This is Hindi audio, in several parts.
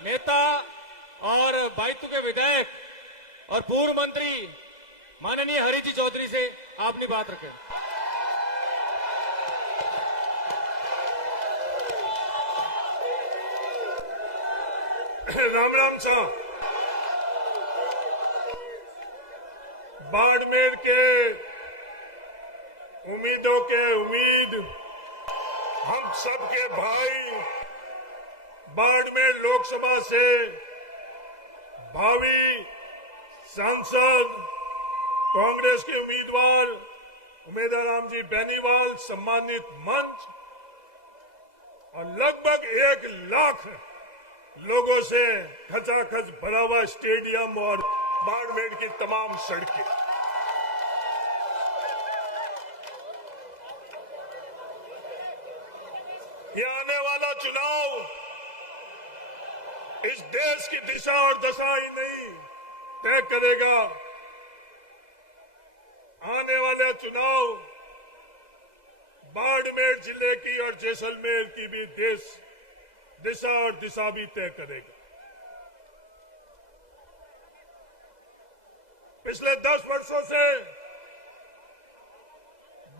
नेता और बाइतू के विधायक और पूर्व मंत्री माननीय हरिजी चौधरी से आपने बात रखें। राम राम साहब, बाड़मेर के उम्मीदों के उम्मीद हम सबके भाई बाड़मेर लोकसभा से भावी सांसद कांग्रेस के उम्मीदवार उमेदराम जी बेनीवाल, सम्मानित मंच और लगभग 1 लाख लोगों से खचाखच भरा हुआ स्टेडियम और बाड़मेर की तमाम सड़कें, ये आने वाला चुनाव इस देश की दिशा और दशा ही नहीं तय करेगा। आने वाले चुनाव बाड़मेर जिले की और जैसलमेर की भी देश दिशा और दिशा भी तय करेगा। पिछले 10 वर्षों से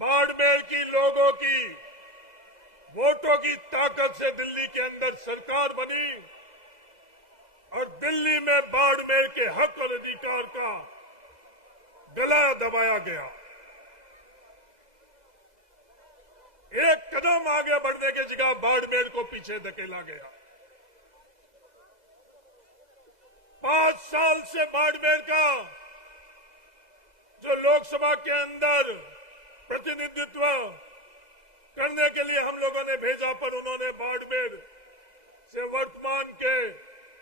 बाड़मेर की लोगों की वोटों की ताकत से दिल्ली के अंदर सरकार बनी और दिल्ली में बाड़मेर के हक और अधिकार का गला दबाया गया। एक कदम आगे बढ़ने की जगह बाड़मेर को पीछे धकेला गया। 5 साल से बाड़मेर का जो लोकसभा के अंदर प्रतिनिधित्व करने के लिए हम लोगों ने भेजा, पर उन्होंने बाड़मेर से वर्तमान के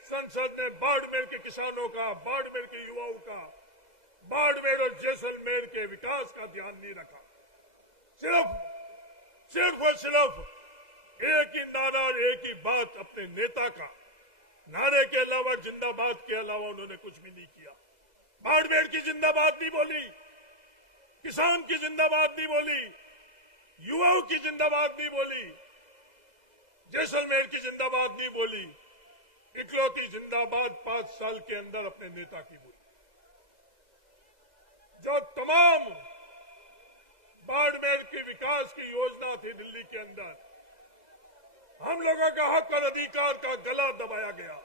संसद ने बाड़मेर के किसानों का, बाड़मेर के युवाओं का, बाड़मेर और जैसलमेर के विकास का ध्यान नहीं रखा। सिर्फ और सिर्फ एक ही नारा और एक ही बात अपने नेता का, नारे के अलावा, जिंदाबाद के अलावा उन्होंने कुछ भी नहीं किया। बाड़मेर की जिंदाबाद नहीं बोली, किसान की जिंदाबाद नहीं बोली, युवाओं की जिंदाबाद नहीं बोली, जैसलमेर की जिंदाबाद नहीं बोली। इकलौती जिंदाबाद 5 साल के अंदर अपने नेता की बोली। जो तमाम बाड़मेर की विकास की योजना थी दिल्ली के अंदर, हम लोगों का हक और अधिकार का गला दबाया गया।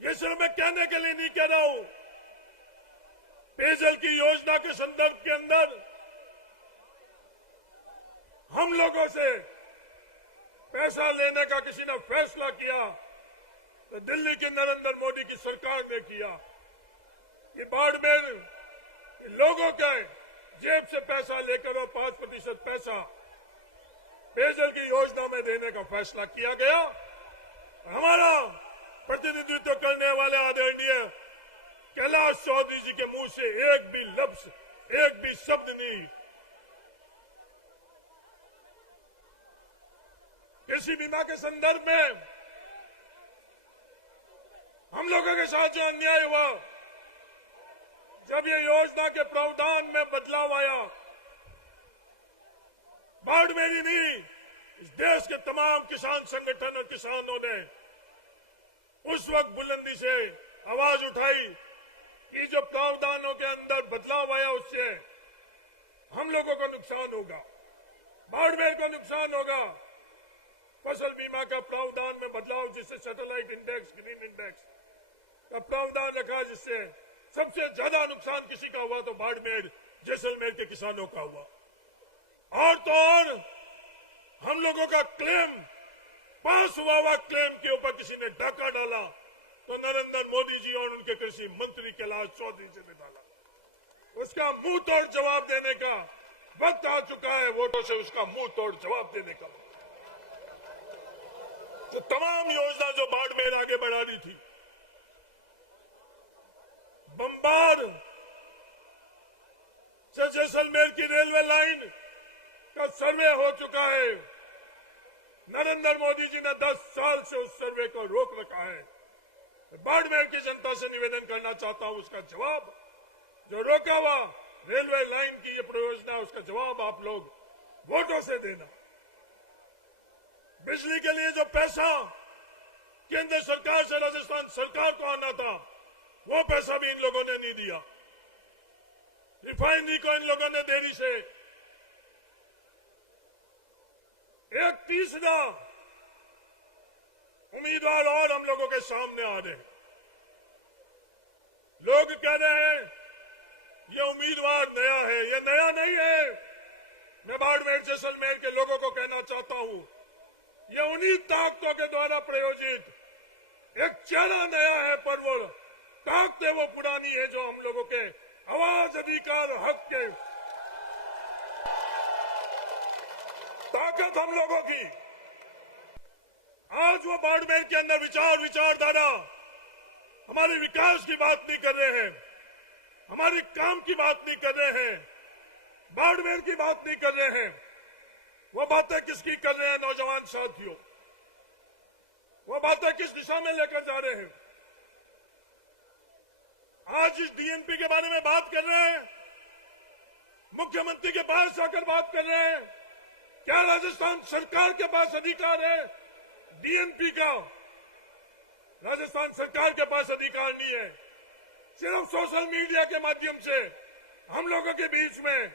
ये सिर्फ मैं कहने के लिए नहीं कह रहा हूं। पेयजल की योजना के संदर्भ के अंदर हम लोगों से पैसा लेने का किसी ने फैसला किया तो दिल्ली की नरेंद्र मोदी की सरकार ने किया। कि बाड़मेर लोगों के जेब से पैसा लेकर और 5% पैसा पेयजल की योजना में देने का फैसला किया गया। हमारा प्रतिनिधित्व करने वाले आदरणीय कैलाश चौधरी जी के मुंह से एक भी लफ्ज, एक भी शब्द नहीं कृषि बीमा के संदर्भ में हम लोगों के साथ जो अन्याय हुआ, जब ये योजना के प्रावधान में बदलाव आया, बाड़मेर ही नहीं, इस देश के तमाम किसान संगठन और किसानों ने उस वक्त बुलंदी से आवाज उठाई कि जो प्रावधानों के अंदर बदलाव आया उससे हम लोगों को नुकसान होगा, बाड़मेर को नुकसान होगा। फसल बीमा का प्रावधान में बदलाव, जिससे सैटेलाइट इंडेक्स, ग्रीन इंडेक्स का प्रावधान रखा, जिससे सबसे ज्यादा नुकसान किसी का हुआ तो बाड़मेर, जैसलमेर के किसानों का हुआ। और तो और हम लोगों का क्लेम, पास हुआ क्लेम के ऊपर किसी ने डाका डाला तो नरेंद्र मोदी जी और उनके कृषि मंत्री कैलाश चौधरी जी ने डाला। उसका मुंह तोड़ जवाब देने का वक्त आ चुका है, वोटों से उसका मुंह तोड़ जवाब देने का। तो तमाम योजना जो बाड़मेर आगे बढ़ा रही थी, बम्बार से जैसलमेर की रेलवे लाइन का सर्वे हो चुका है। नरेंद्र मोदी जी ने 10 साल से उस सर्वे को रोक रखा है। बाड़मेर की जनता से निवेदन करना चाहता हूं, उसका जवाब, जो रोका हुआ रेलवे लाइन की ये परियोजना, उसका जवाब आप लोग वोटों से देना। बिजली के लिए जो पैसा केंद्र सरकार से राजस्थान सरकार को आना था, वो पैसा भी इन लोगों ने नहीं दिया। रिफाइनरी को इन लोगों ने देरी से एक तीसरा उम्मीदवार और हम लोगों के सामने आ रहे हैं। लोग कह रहे हैं ये उम्मीदवार नया है, ये नया नहीं है। मैं बाड़मेर जैसलमेर के लोगों को कहना चाहता हूं, ये उन्हीं ताकतों के द्वारा प्रायोजित एक चेहरा नया है, पर वो ताकतें वो पुरानी है जो हम लोगों के आवाज, अधिकार, हक के ताकत हम लोगों की। आज वो बाड़मेर के अंदर विचारधारा हमारे विकास की बात नहीं कर रहे हैं, हमारे काम की बात नहीं कर रहे हैं, बाड़मेर की बात नहीं कर रहे हैं। वो बातें किसकी कर रहे हैं नौजवान साथियों? वो बातें किस दिशा में लेकर जा रहे हैं? आज इस डीएनपी के बारे में बात कर रहे हैं, मुख्यमंत्री के पास जाकर बात कर रहे हैं। क्या राजस्थान सरकार के पास अधिकार है डीएनपी का? राजस्थान सरकार के पास अधिकार नहीं है। सिर्फ सोशल मीडिया के माध्यम से हम लोगों के बीच में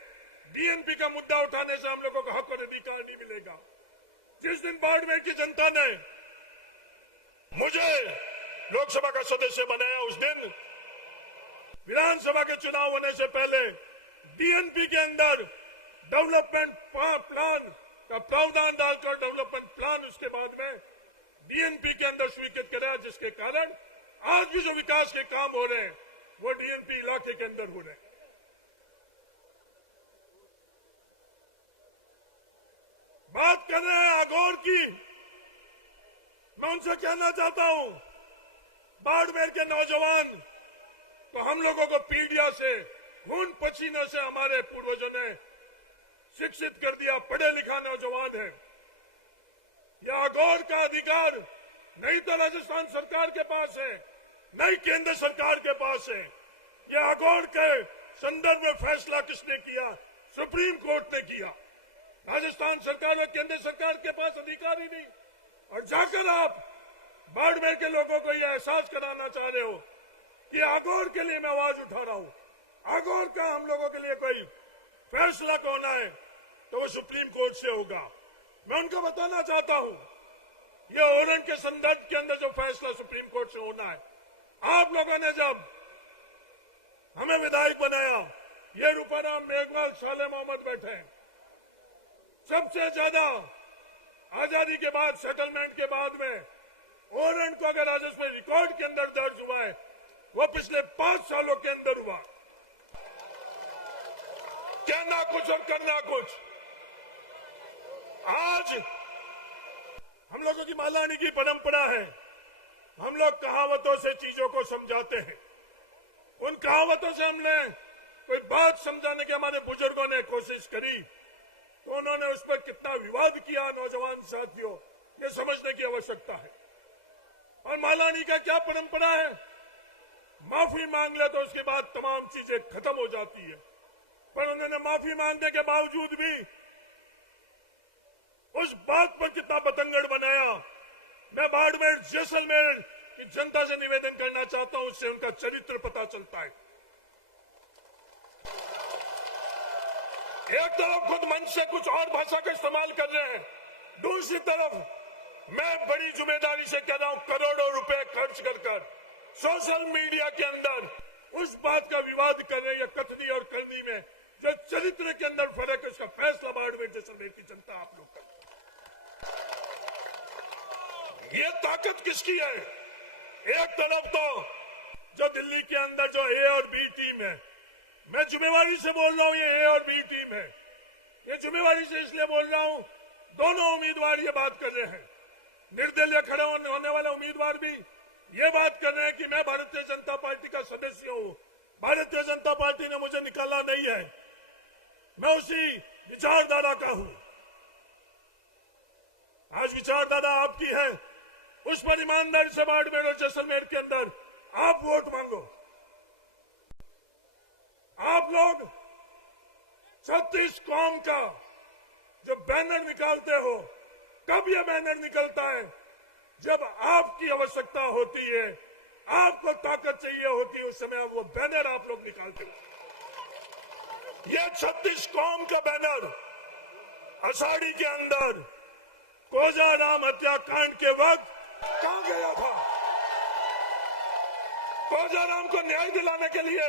डीएनपी का मुद्दा उठाने से हम लोगों को हक और अधिकार नहीं मिलेगा। जिस दिन बाड़मेर की जनता ने मुझे लोकसभा का सदस्य बनाया, उस दिन विधानसभा के चुनाव होने से पहले डीएनपी के अंदर डेवलपमेंट प्लान का प्रावधान डालकर डेवलपमेंट प्लान उसके बाद में डीएनपी के अंदर स्वीकृत कराया, जिसके कारण आज भी जो विकास के काम हो रहे हैं वो डीएनपी इलाके के अंदर हो रहे हैं। बात कर रहे हैं अघोर की। मैं उनसे कहना चाहता हूं, बाड़मेर के नौजवान तो हम लोगों को पीढ़ियों से, खून पसीने से हमारे पूर्वजों ने शिक्षित कर दिया, पढ़े लिखा नौजवान है। यह अघोर का अधिकार नहीं तो राजस्थान सरकार के पास है, नहीं केंद्र सरकार के पास है। यह अघोर के संदर्भ में फैसला किसने किया? सुप्रीम कोर्ट ने किया। राजस्थान सरकार और केंद्र सरकार के पास अधिकार ही नहीं। और जाकर आप बाड़मेर के लोगों को यह एहसास कराना चाह रहे हो कि अघोर के लिए मैं आवाज उठा रहा हूं। अघोर का हम लोगों के लिए कोई फैसला होना है तो वो सुप्रीम कोर्ट से होगा। मैं उनको बताना चाहता हूं, ये ओरन के संदर्भ के अंदर जो फैसला सुप्रीम कोर्ट से होना है, आप लोगों ने जब हमें विधायक बनाया, ये रूपाराम मेघवाल, साले मोहम्मद बैठे हैं। सबसे ज्यादा आजादी के बाद, सेटलमेंट के बाद में ओरन को अगर राजस्व रिकॉर्ड के अंदर दर्ज हुआ है, वो पिछले 5 सालों के अंदर हुआ। कहना कुछ और करना कुछ। आज हम लोगों की मालानी की परंपरा है, हम लोग कहावतों से चीजों को समझाते हैं। उन कहावतों से हमने कोई बात समझाने की हमारे बुजुर्गों ने कोशिश करी तो उन्होंने उस पर कितना विवाद किया, नौजवान साथियों, ये समझने की आवश्यकता है। और मालानी का क्या परंपरा है? माफी मांग ले तो उसके बाद तमाम चीजें खत्म हो जाती है। पर उन्होंने माफी मांगने के बावजूद भी उस बात पर कितना बतंगड़ बनाया। मैं बाड़मेर जैसलमेर की जनता से निवेदन करना चाहता हूं, उससे उनका चरित्र पता चलता है। एक तरफ खुद मंच से कुछ और भाषा का इस्तेमाल कर रहे हैं, दूसरी तरफ मैं बड़ी जिम्मेदारी से कह रहा हूं, करोड़ों रुपए खर्च कर सोशल मीडिया के अंदर उस बात का विवाद कर रहे हैं, कथनी और करनी में जो चरित्र के अंदर फर्क है, उसका फैसला बाड़मेर जैसलमेर की जनता आप लोग कर। ये ताकत किसकी है? एक तरफ तो जो दिल्ली के अंदर जो ए और बी टीम है, मैं जिम्मेवारी से बोल रहा हूं, ये ए और बी टीम है। ये जिम्मेवारी से इसलिए बोल रहा हूं, दोनों उम्मीदवार ये बात कर रहे हैं। निर्दलीय खड़े होने वाले उम्मीदवार भी ये बात कर रहे हैं कि मैं भारतीय जनता पार्टी का सदस्य हूं, भारतीय जनता पार्टी ने मुझे निकाला नहीं है, मैं उसी विचारधारा का हूं। आज विचारधारा आपकी है, उस पर ईमानदारी से बाड़मेर और जैसलमेर के अंदर आप वोट मांगो। आप लोग 36 कौम का जो बैनर निकालते हो, कब यह बैनर निकलता है जब आपकी आवश्यकता होती है, आपको ताकत चाहिए होती है, उस समय वो बैनर आप लोग निकालते हो। ये 36 कौम का बैनर आषाढ़ी के अंदर कोजाराम हत्याकांड के वक्त कहां गया था? कोजाराम को न्याय दिलाने के लिए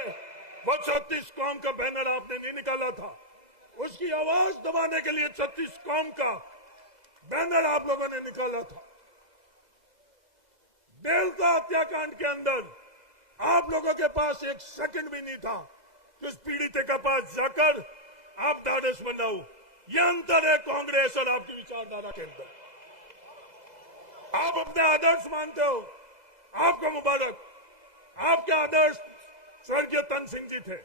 वो 36 कौम का बैनर आपने नहीं निकाला था। उसकी आवाज दबाने के लिए 36 कौम का बैनर आप लोगों ने निकाला था। बेलका हत्याकांड के अंदर आप लोगों के पास एक सेकंड भी नहीं था कि उस पीड़ित के पास जाकर आप ढाढ़स बनाओ। यह अंतर है कांग्रेस और आपकी विचारधारा के अंदर। आप अपने आदर्श मानते हो, आपको मुबारक। आपके आदर्श स्वर्गीय तन सिंह जी थे,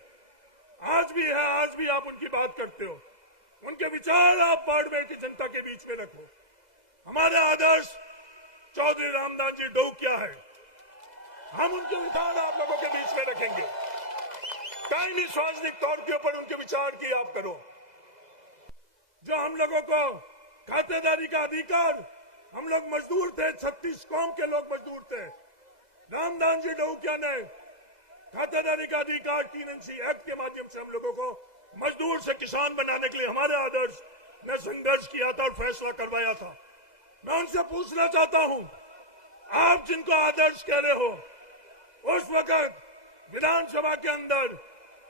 आज भी है, आज भी आप उनकी बात करते हो। उनके विचार आप बाड़मेर की जनता के बीच में रखो। हमारे आदर्श चौधरी रामदास जी डोकिया है, हम उनके विचार आप लोगों के बीच में रखेंगे। कहीं भी सार्वजनिक तौर के ऊपर उनके विचार की आप करो। जो हम लोगों को खातेदारी का अधिकार, हम लोग मजदूर थे, 36 कौम के लोग मजदूर थे। रामदास जी डोकिया ने खातेदारी का अधिकार 3NC एक्ट के माध्यम से हम लोगों को मजदूर से किसान बनाने के लिए हमारे आदर्श ने संघर्ष किया था और फैसला करवाया था। मैं उनसे पूछना चाहता हूं, आप जिनको आदर्श कह रहे हो, उस वक्त विधानसभा के अंदर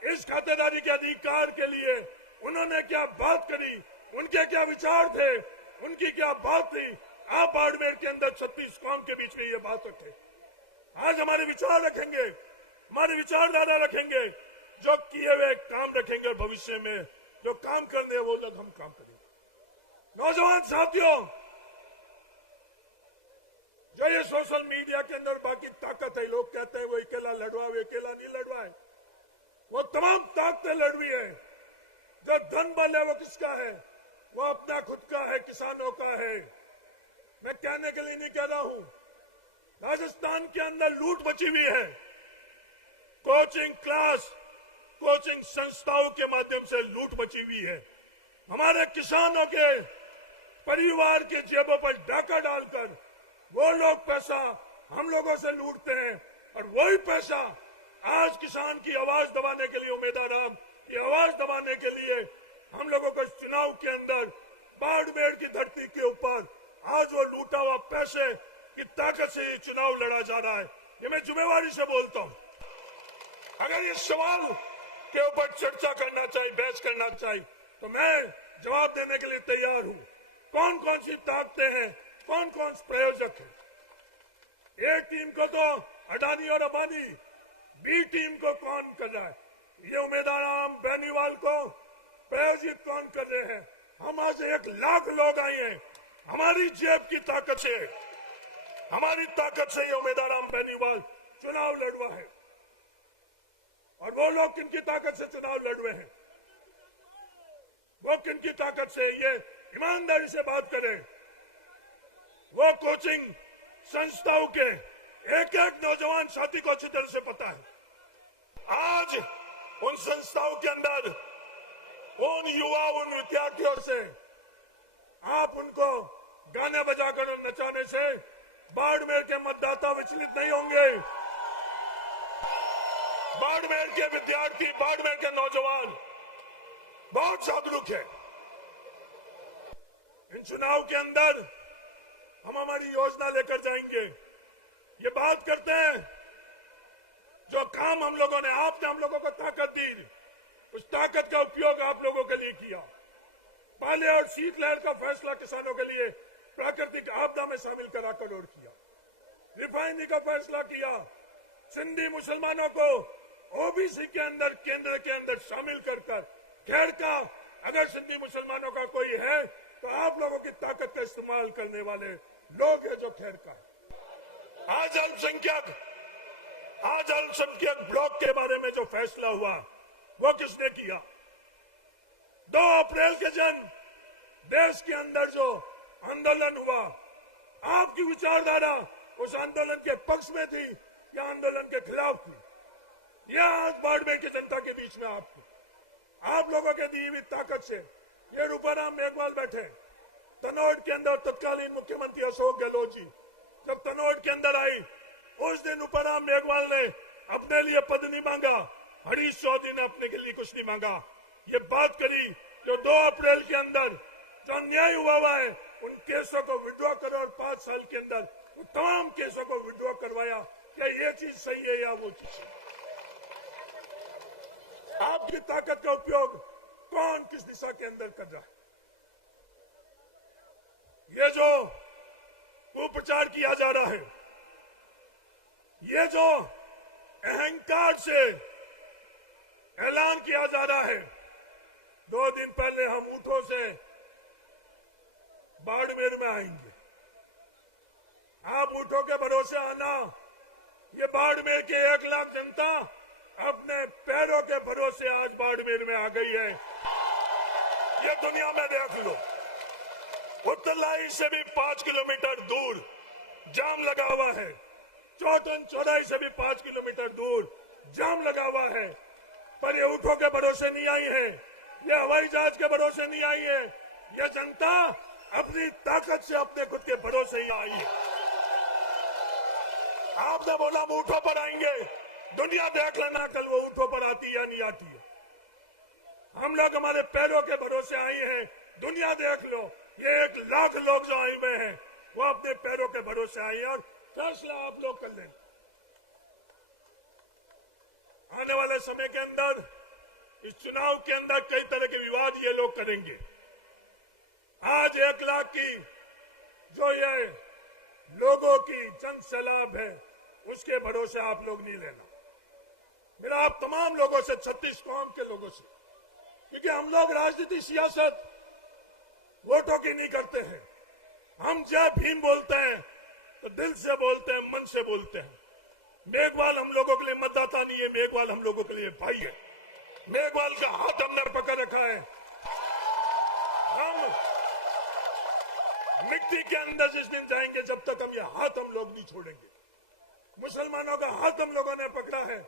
इस खातेदारी के अधिकार के लिए उन्होंने क्या बात करी, उनके क्या विचार थे, उनकी क्या बात थी? आप बाड़मेर के अंदर 36 कौम के बीच में ये बात रखे। आज हमारे विचार रखेंगे, हमारी विचारधारा रखेंगे, जो किए हुए काम रखेंगे और भविष्य में जो काम करने हैं वो लोग हम काम करेंगे। नौजवान साथियों, जो ये सोशल मीडिया के अंदर बाकी ताकत है, लोग कहते हैं वो अकेला लड़वा, वो अकेला नहीं लड़वा है, वो तमाम ताकतें लड़वी है। जो धन बल है वो किसका है? वो अपना खुद का है, किसानों का है। मैं कहने के लिए नहीं कह रहा हूं, राजस्थान के अंदर लूट मची हुई है। कोचिंग क्लास, कोचिंग संस्थाओं के माध्यम से लूट मची हुई है। हमारे किसानों के परिवार के जेबों पर डाका डालकर वो लोग पैसा हम लोगों से लूटते हैं, और वही पैसा आज किसान की आवाज दबाने के लिए, उम्मीदवार की आवाज दबाने के लिए हम लोगों को चुनाव के अंदर बाड़मेर की धरती के ऊपर आज वो लूटा हुआ पैसे की ताकत से ये चुनाव लड़ा जा रहा है। ये मैं जिम्मेवारी से बोलता हूं। अगर इस सवाल के ऊपर चर्चा करना चाहिए, बहस करना चाहिए, तो मैं जवाब देने के लिए तैयार हूं। कौन कौन सी ताकतें हैं, कौन कौन से प्रायोजक है? एक टीम को तो अडानी और अंबानी, बी टीम को कौन कर रहा है? ये उम्मीदवार बेनीवाल को प्रायोजित कौन कर रहे हैं? हम आज 1 लाख लोग आए हैं, हमारी जेब की ताकत से, हमारी ताकत से ये उम्मीदवार बेनीवाल चुनाव लड़वा है। और वो लोग किनकी ताकत से चुनाव लड़वे हैं? वो किनकी ताकत से? ये ईमानदारी से बात करें। वो कोचिंग संस्थाओं के एक एक नौजवान साथी को अच्छी तरह से पता है। आज उन संस्थाओं के अंदर उन युवा, उन विद्यार्थियों से आप उनको गाने बजाकर और नचाने से बाड़मेर के मतदाता विचलित नहीं होंगे। बाड़मेर के विद्यार्थी, बाड़मेर के नौजवान बहुत जागरूक है। इन चुनाव के अंदर हम हमारी योजना लेकर जाएंगे। ये बात करते हैं, जो काम हम लोगों ने, आपने हम लोगों को ताकत दी, उस ताकत का उपयोग आप लोगों के लिए किया। पाले और शीतलहर का फैसला किसानों के लिए प्राकृतिक आपदा में शामिल कराकर और किया। रिफाइनरी का फैसला किया। सिंधी मुसलमानों को ओबीसी के अंदर, केंद्र के अंदर शामिल कर खैर का, अगर सिंधी मुसलमानों का कोई है तो आप लोगों की ताकत का इस्तेमाल करने वाले लोग हैं जो खैर का। आज अल्पसंख्यक ब्लॉक के बारे में जो फैसला हुआ वो किसने किया? 2 अप्रैल के दिन देश के अंदर जो आंदोलन हुआ, आपकी विचारधारा उस आंदोलन के पक्ष में थी या आंदोलन के खिलाफ थी? यह आज बाड़मेर की जनता के बीच में आप लोगों के दी हुई ताकत से ये रूपाराम मेघवाल बैठे, तनोट के अंदर तत्कालीन मुख्यमंत्री अशोक गहलोत जी, जब तनोट के अंदर आई, उस दिन उपराम मेघवाल ने अपने लिए पद नहीं मांगा, हरीश चौधरी ने अपने के लिए कुछ नहीं मांगा। ये बात करी जो 2 अप्रैल के अंदर जो अन्याय हुआ है उन केसों को विड्रॉ करो और 5 साल के अंदर उन तमाम केसों को विड्रॉ करवाया। क्या ये चीज सही है या वो चीज? आपकी ताकत का उपयोग कौन किस दिशा के अंदर कर रहा है? ये जो कुप्रचार किया जा रहा है, ये जो अहंकार से ऐलान किया जा रहा है, 2 दिन पहले हम ऊँटों से बाड़मेर में आएंगे। आप ऊँटों के भरोसे आना, ये बाड़मेर के 1 लाख जनता अपने पैरों के भरोसे आज बाड़मेर में आ गई है। ये दुनिया में देख लो, उत्तरलाई से भी 5 किलोमीटर दूर जाम लगा हुआ है, चौटन चौराई से भी 5 किलोमीटर दूर जाम लगा हुआ है, पर ये ऊँटों के भरोसे नहीं आई है, ये हवाई जहाज के भरोसे नहीं आई है, ये जनता अपनी ताकत से अपने खुद के भरोसे ही आई है। आपने बोला हम ऊँटों पर आएंगे, दुनिया देख लेना कल वो ऊँटों पर आती है या नहीं आती है। हम लोग हमारे पैरों के भरोसे आए हैं, दुनिया देख लो, ये 1 लाख लोग जो आए हुए हैं वो अपने पैरों के भरोसे आए हैं और फैसला आप लोग कर लें। आने वाले समय के अंदर इस चुनाव के अंदर कई तरह के विवाद ये लोग करेंगे। आज 1 लाख की जो ये लोगों की जन सैलाब है उसके भरोसे आप लोग नहीं लेना। मेरा आप तमाम लोगों से, 36 कौम के लोगों से, क्योंकि हम लोग राजनीति सियासत वोटों की नहीं करते हैं। हम जय भीम बोलते हैं तो दिल से बोलते हैं, मन से बोलते हैं। मेघवाल हम लोगों के लिए मतदाता नहीं है, मेघवाल हम लोगों के लिए भाई है। मेघवाल का हाथ हमने पकड़ रखा है। हम मिट्टी के अंदर जिस दिन जाएंगे, जब तक हम ये हाथ हम लोग नहीं छोड़ेंगे। मुसलमानों का हाथ हम लोगों ने पकड़ा है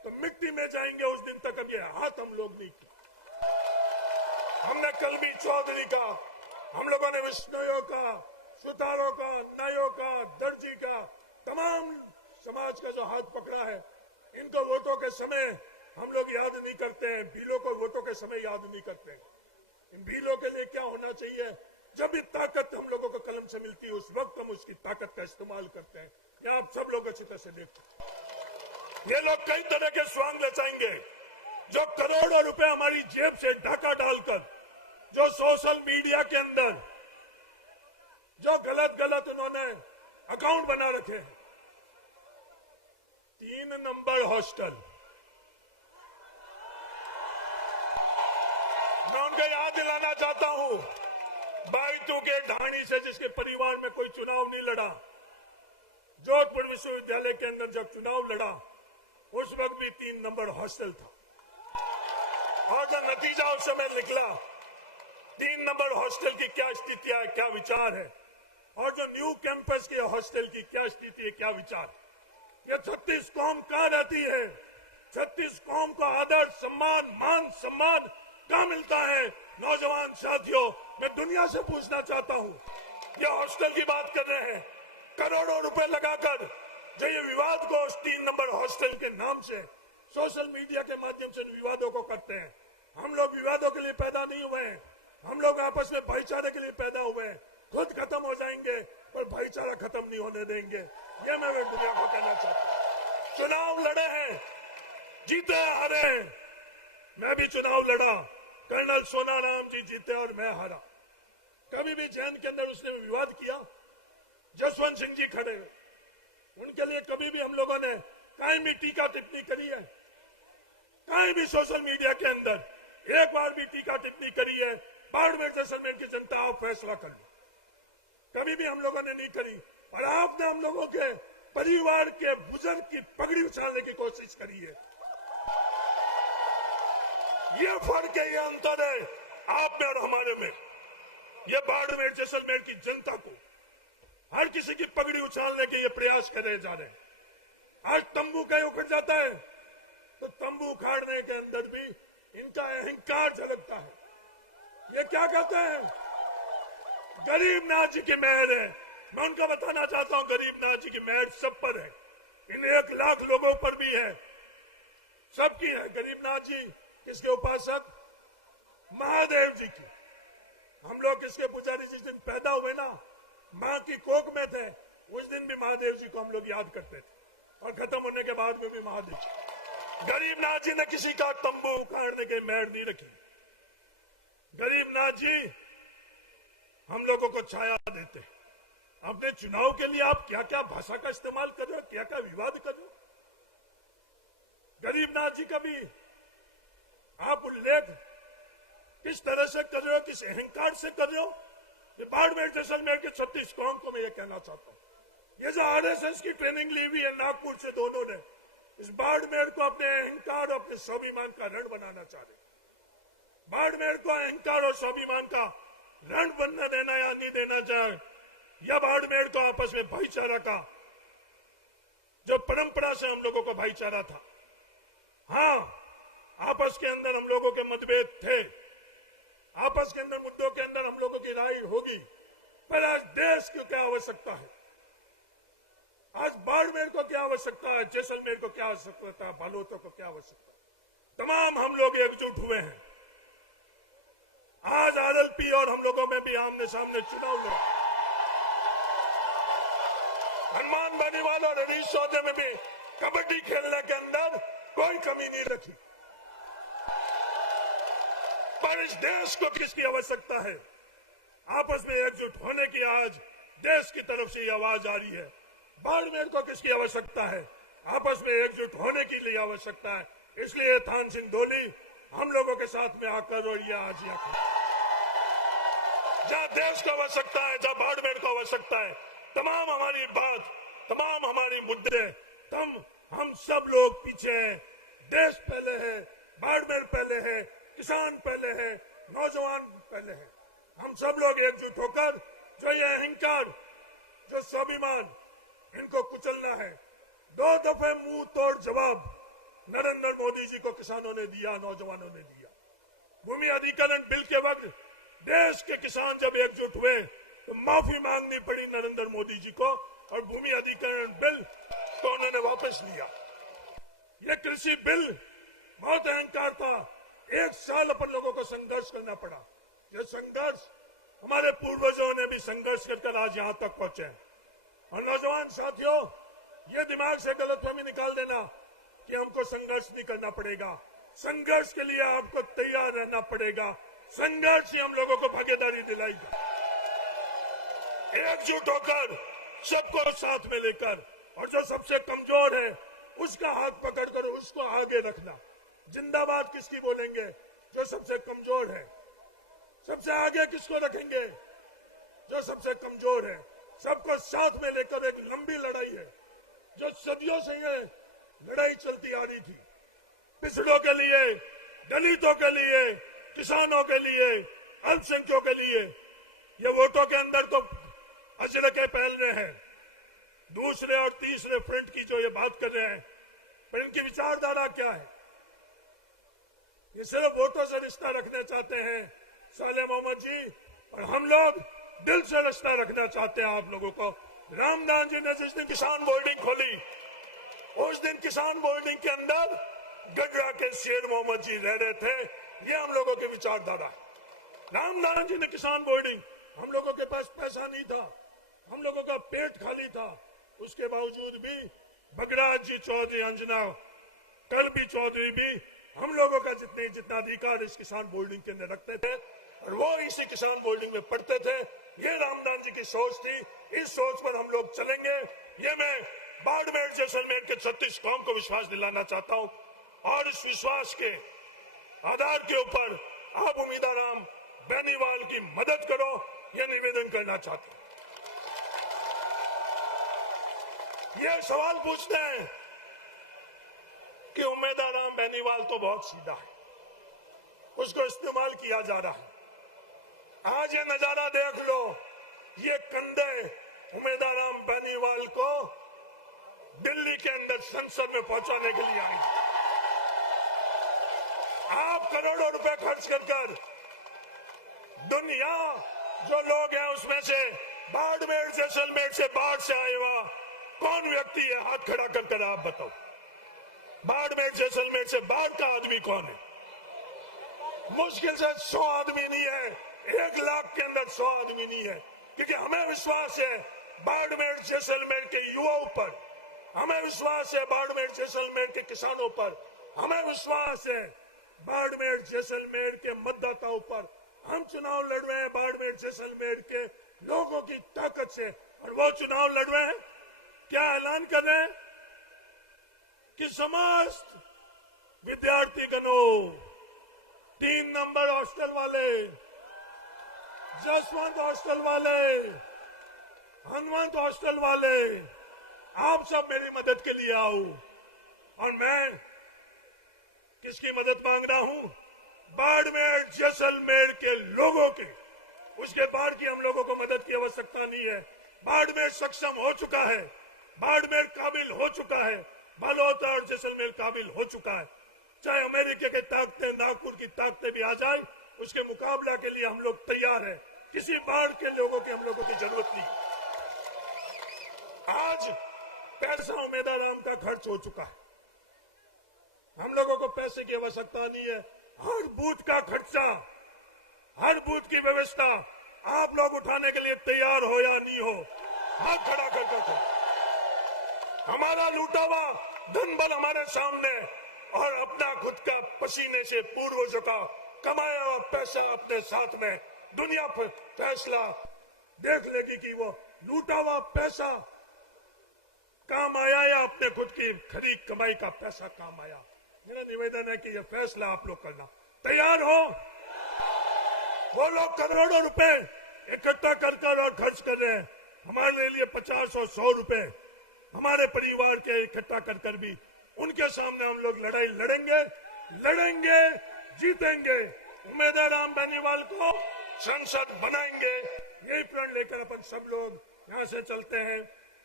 तो मिट्टी में जाएंगे, उस दिन तक हम ये हाथ हम लोग नहीं। हमने कलबी चौधरी का, हम लोगों ने विष्णुयों का, सुतारों का, नायों का, दर्जी का, तमाम समाज का जो हाथ पकड़ा है, इनको वोटों के समय हम लोग याद नहीं करते हैं, भीलों को वोटों के समय याद नहीं करते हैं। इन भीलों के लिए क्या होना चाहिए? जब भी ताकत हम लोगों को कलम से मिलती है उस वक्त हम उसकी ताकत का इस्तेमाल करते हैं। ये आप सब लोग अच्छी तरह से देखते हैं। ये लोग कई तरह के स्वांग लचाएंगे, जो करोड़ों रुपए हमारी जेब से डाका डालकर, जो सोशल मीडिया के अंदर जो गलत उन्होंने अकाउंट बना रखे हैं। 3 नंबर हॉस्टल, मैं उनको याद दिलाना चाहता हूं, बाइतू के ढाणी से जिसके परिवार में कोई चुनाव नहीं लड़ा, जोधपुर विश्वविद्यालय के अंदर जब चुनाव लड़ा उस वक्त भी 3 नंबर हॉस्टल था, और जो नतीजा उस समय निकला, 3 नंबर हॉस्टल की क्या स्थिति है, क्या विचार है, और जो न्यू कैंपस के हॉस्टल की क्या स्थिति है, क्या विचार। ये 36 कौम कहां रहती है? 36 कौम को आदर, सम्मान, मान सम्मान कहां मिलता है? नौजवान साथियों, मैं दुनिया से पूछना चाहता हूं, ये हॉस्टल की बात कर रहे हैं, करोड़ों रुपए लगाकर जो ये विवाद को 3 नंबर हॉस्टल के नाम से सोशल मीडिया के माध्यम से विवादों को करते हैं। हम लोग विवादों के लिए पैदा नहीं हुए हैं, हम लोग आपस में भाईचारे के लिए पैदा हुए हैं। खुद खत्म हो जाएंगे पर भाईचारा खत्म नहीं होने देंगे, ये मैं दुनिया को कहना चाहता हूं। चुनाव लड़े हैं, जीते हारे हैं, मैं भी चुनाव लड़ा, कर्नल सोनाराम जी जीते और मैं हारा। कभी भी जैन के अंदर उसने विवाद किया? जसवंत सिंह जी खड़े हुए, उनके लिए कभी भी हम लोगों ने कहीं भी टीका टिप्पणी करी है? कहीं भी सोशल मीडिया के अंदर एक बार भी टीका टिप्पणी करी है? बाड़मेर जैसलमेर की जनता आप फैसला कर लो, कभी भी हम लोगों ने नहीं करी। और आपने हम लोगों के परिवार के बुजुर्ग की पगड़ी उछालने की कोशिश करी है। ये फर्क है, ये अंतर है आप में और हमारे में। ये बाड़मेर जैसलमेर की जनता को हर किसी की पगड़ी उछालने के ये प्रयास कर रहे जा रहे हैं। आज तंबू कहीं उखड़ जाता है तो तंबू उखाड़ने के अंदर भी इनका अहंकार झलकता है। ये क्या कहते हैं? गरीब नाथ जी की मेहर है, मैं उनको बताना चाहता हूं गरीबनाथ जी की मेहर सब पर है, इन 1 लाख लोगों पर भी है, सबकी है। गरीबनाथ जी किसके उपासक? महादेव जी की। हम लोग किसके पुजारी? जिस दिन पैदा हुए ना, मां की कोख में थे, उस दिन भी महादेव जी को हम लोग याद करते थे, और खत्म होने के बाद में भी महादेव जी। गरीबनाथ जी ने किसी का तंबू उखाड़ने की मेहर नहीं रखी। गरीबनाथ जी हम लोगों को छाया देते। अपने चुनाव के लिए आप क्या क्या भाषा का इस्तेमाल कर रहे हो, क्या क्या विवाद कर रहे हो। गरीबनाथ जी का भी आप उल्लेख किस तरह से कर रहे हो, किस अहंकार से कर रहे हो। ये बाड़मेर जैसलमेर के 36 कौम को मैं ये कहना चाहता हूं, ये जो आरएसएस की ट्रेनिंग ली हुई है नागपुर से दोनों ने, इस बाड़मेर को अपने अहंकार और अपने स्वाभिमान का रण बनाना चाह रहे। बाड़मेर को अहंकार और स्वाभिमान का रण बनना देना या नहीं देना चाहे, या बाड़मेर को आपस में भाईचारा का, जो परंपरा से हम लोगों को भाईचारा था, हाँ आपस के अंदर हम लोगों के मतभेद थे, आपस के अंदर मुद्दों के अंदर हम लोगों की राय होगी, पर आज देश को क्या आवश्यकता है, आज बाड़मेर को क्या आवश्यकता है, जैसलमेर को क्या आवश्यकता है, बालोतों को क्या आवश्यकता है। तमाम हम लोग एकजुट हुए हैं। आज आरएलपी और हम लोगों में भी आमने सामने चुनाव लड़ा। हनुमान बेनीवाल और हरीश चौधरी में भी कबड्डी खेलने के अंदर कोई कमी नहीं रखी। पर इस देश को किसकी आवश्यकता है? आपस में एकजुट होने की आज देश की तरफ से ये आवाज आ रही है। बाड़मेर को किसकी आवश्यकता है? आपस में एकजुट होने की लिए आवश्यकता है। इसलिए थान सिंह धोली हम लोगों के साथ में आकर और ये आज यहाँ जहाँ देश को आवश्यकता है, जहाँ बाड़मेर को आवश्यकता है, तमाम हमारी बात, तमाम हमारी मुद्दे, हम सब लोग पीछे हैं। देश पहले है, बाड़मेर पहले है, किसान पहले है, नौजवान पहले है। हम सब लोग एकजुट होकर जो ये अहंकार, जो स्वाभिमान, इनको कुचलना है। 2 दफे मुंह तोड़ जवाब नरेंद्र मोदी जी को किसानों ने दिया, नौजवानों ने दिया। भूमि अधिग्रहण बिल के वक्त देश के किसान जब एकजुट हुए तो माफी मांगनी पड़ी नरेंद्र मोदी जी को, और भूमि अधिग्रहण बिल को उन्होंने वापस लिया। ये कृषि बिल बहुत अहंकार था। 1 साल अपन लोगों को संघर्ष करना पड़ा। यह संघर्ष हमारे पूर्वजों ने भी संघर्ष कर आज यहां तक पहुंचे। और नौजवान साथियों, ये दिमाग से गलतफहमी निकाल देना कि हमको संघर्ष नहीं करना पड़ेगा। संघर्ष के लिए आपको तैयार रहना पड़ेगा। संघर्ष ही हम लोगों को भागीदारी दिलाएगा। एकजुट होकर, सबको साथ में लेकर, और जो सबसे कमजोर है उसका हाथ पकड़कर उसको आगे रखना। जिंदाबाद किसकी बोलेंगे? जो सबसे कमजोर है। सबसे आगे किसको रखेंगे? जो सबसे कमजोर है। सबको साथ में लेकर एक लंबी लड़ाई है, जो सदियों से ये लड़ाई चलती आ रही थी। पिछड़ों के लिए, दलितों के लिए, किसानों के लिए, अल्पसंख्यकों के लिए। ये वोटों के अंदर तो अजर के पहले हैं, दूसरे और तीसरे फ्रंट की जो ये बात कर रहे हैं, पर इनकी विचारधारा क्या है? ये सिर्फ वोटों से रिश्ता रखना चाहते हैं साले मोहम्मद जी, और हम लोग दिल से रिश्ता रखना चाहते हैं आप लोगों को। रामदान जी ने जिस दिन किसान बोर्डिंग खोली, उस दिन किसान बोर्डिंग के अंदर गडरा के शेर मोहम्मद जी रह रहे थे। ये हम लोगों की विचारधारा। रामदान जी ने किसान बोर्डिंग, हम लोगों के पास पैसा नहीं था, हम लोगों का पेट खाली था, उसके बावजूद भी बगराज जी चौधरी, अंजना कलबी चौधरी भी हम लोगों का जितना अधिकार इस किसान बोर्डिंग के अंदर रखते थे, और वो इसी किसान बोर्डिंग में पढ़ते थे। ये रामदान जी की सोच थी। इस सोच पर हम लोग चलेंगे। ये मैं बाड़मेर जैसलमेर के 36 कौम को विश्वास दिलाना चाहता हूं, और इस विश्वास के आधार के ऊपर आप उम्मीदवार बेनीवाल की मदद करो, यह निवेदन करना चाहता हूं। ये सवाल पूछते हैं कि उम्मीदवार बेनीवाल तो बहुत सीधा है, उसको इस्तेमाल किया जा रहा है। आज ये नजारा देख लो, ये कंधे उम्मीदवार बेनीवाल को दिल्ली के अंदर संसद में पहुंचाने के लिए आए। आप करोड़ों रुपए खर्च कर दुनिया जो लोग हैं उसमें से बाड़मेर जैसलमेर से बाढ़ से आए हुआ कौन व्यक्ति है? हाथ खड़ा कर आप बताओ। बाड़मेर जैसलमेर से बाढ़ का आदमी कौन है? मुश्किल से 100 आदमी नहीं है, 1 लाख के अंदर 100 आदमी नहीं है। क्योंकि हमें विश्वास है बाड़मेर जैसलमेर के युवाओं पर, हमें विश्वास है बाड़मेर जैसलमेर के किसानों पर, हमें विश्वास है बाड़मेर जैसलमेर के मतदाताओं पर। हम चुनाव लड़ रहे हैं बाड़मेर जैसलमेर के लोगों की ताकत से, और वो चुनाव लड़ रहे हैं, क्या ऐलान कर रहे हैं कि समस्त विद्यार्थी गणों, 3 नंबर हॉस्टल वाले, जसवंत हॉस्टल वाले, हनुमंत हॉस्टल वाले, आप सब मेरी मदद के लिए आओ। और मैं किसकी मदद मांग रहा हूं? बाड़मेर जैसलमेर के लोगों की। उसके बाढ़ की हम लोगों को मदद की आवश्यकता नहीं है। बाड़मेर सक्षम हो चुका है, बाड़मेर काबिल हो चुका है, बालोद और जैसलमेर काबिल हो चुका है। चाहे अमेरिका की ताकतें, नागपुर की ताकतें भी आ जाए, उसके मुकाबला के लिए हम लोग तैयार हैं। किसी बाढ़ के लोगों की हम लोगों की जरूरत नहीं। आज पैसा उम्मीदवार का खर्च हो चुका है, हम लोगों को पैसे की आवश्यकता नहीं है। हर बूथ का खर्चा, हर बूथ की व्यवस्था आप लोग उठाने के लिए तैयार हो या नहीं हो? हाथ खड़ा कर दो। हमारा लूटा हुआ धन बल हमारे सामने, और अपना खुद का पसीने से पूर्वजों का कमाया हुआ पैसा अपने साथ में, दुनिया पर फैसला देख लेगी कि वो लूटा हुआ पैसा काम आया या अपने खुद की खरीद कमाई का पैसा काम आया। मेरा निवेदन है कि ये फैसला आप लोग करना तैयार हो। वो लोग करोड़ों रुपए इकट्ठा कर और खर्च कर रहे हैं, हमारे लिए 50 और 100 रुपए हमारे परिवार के इकट्ठा कर भी उनके सामने हम लोग लड़ाई लड़ेंगे, जीतेंगे। उम्मीदवार राम बेनीवाल को संसद बनाएंगे, यही प्रण लेकर अपन सब लोग यहाँ से चलते हैं।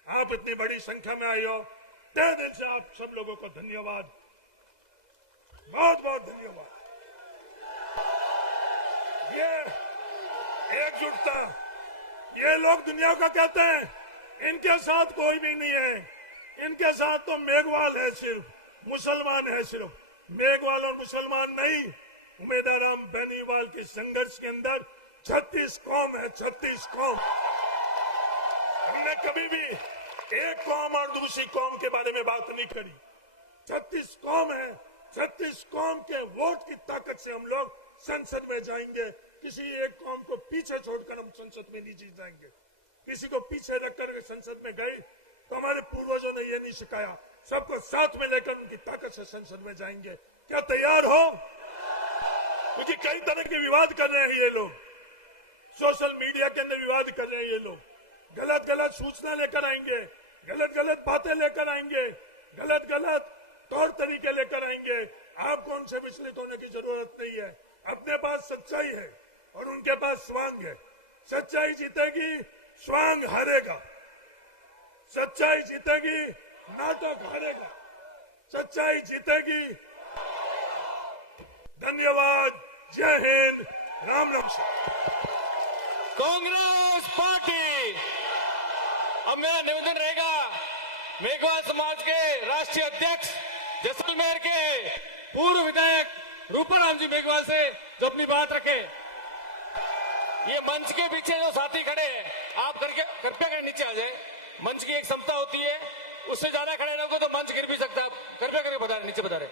आप इतनी बड़ी संख्या में आए हो, तहे दिल से आप सब लोगों को धन्यवाद, बहुत बहुत धन्यवाद। ये एकजुटता, ये लोग दुनिया का कहते हैं, इनके साथ कोई भी नहीं है, इनके साथ तो मेघवाल है, सिर्फ मुसलमान है, सिर्फ मेघवाल और मुसलमान नहीं। उम्मीदवार राम बेनीवाल के संघर्ष के अंदर 36 कौम है, 36 कौम। हमने कभी भी एक कौम और दूसरी कौम के बारे में बात नहीं करी। 36 कौम है, 36 कौम के वोट की ताकत से हम लोग संसद में जाएंगे। किसी एक कौम को पीछे छोड़कर हम संसद में नहीं जीत जाएंगे। किसी को पीछे रखकर संसद में गए तो हमारे पूर्वजों ने ये नहीं सिखाया। सबको साथ में लेकर उनकी ताकत से संसद में जाएंगे। क्या तैयार हो? क्योंकि कई तरह के विवाद कर रहे हैं ये लोग, सोशल मीडिया के अंदर विवाद कर रहे हैं ये लोग, गलत गलत सूचना लेकर आएंगे, गलत गलत बातें लेकर आएंगे, गलत गलत तौर तरीके लेकर आएंगे। आपको उनसे विचलित होने की जरूरत नहीं है। अपने पास सच्चाई है और उनके पास स्वांग है। सच्चाई जीतेगी, स्वांग हारेगा। सच्चाई जीतेगी, नाटक हारेगा। सच्चाई जीतेगी। धन्यवाद। जय हिंद। राम राम। कांग्रेस पार्टी। अब मेरा निवेदन रहेगा मेघवाल समाज के राष्ट्रीय अध्यक्ष जैसलमेर के पूर्व विधायक रूपाराम जी मेघवाल से जो अपनी बात रखे। ये मंच के पीछे जो साथी खड़े हैं, आप कृपया कर नीचे आ जाए। मंच की एक क्षमता होती है, उससे ज्यादा खड़े रहोगे तो मंच गिर भी सकता है। कृपया करके बता रहे, नीचे बता रहे।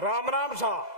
राम राम साहब।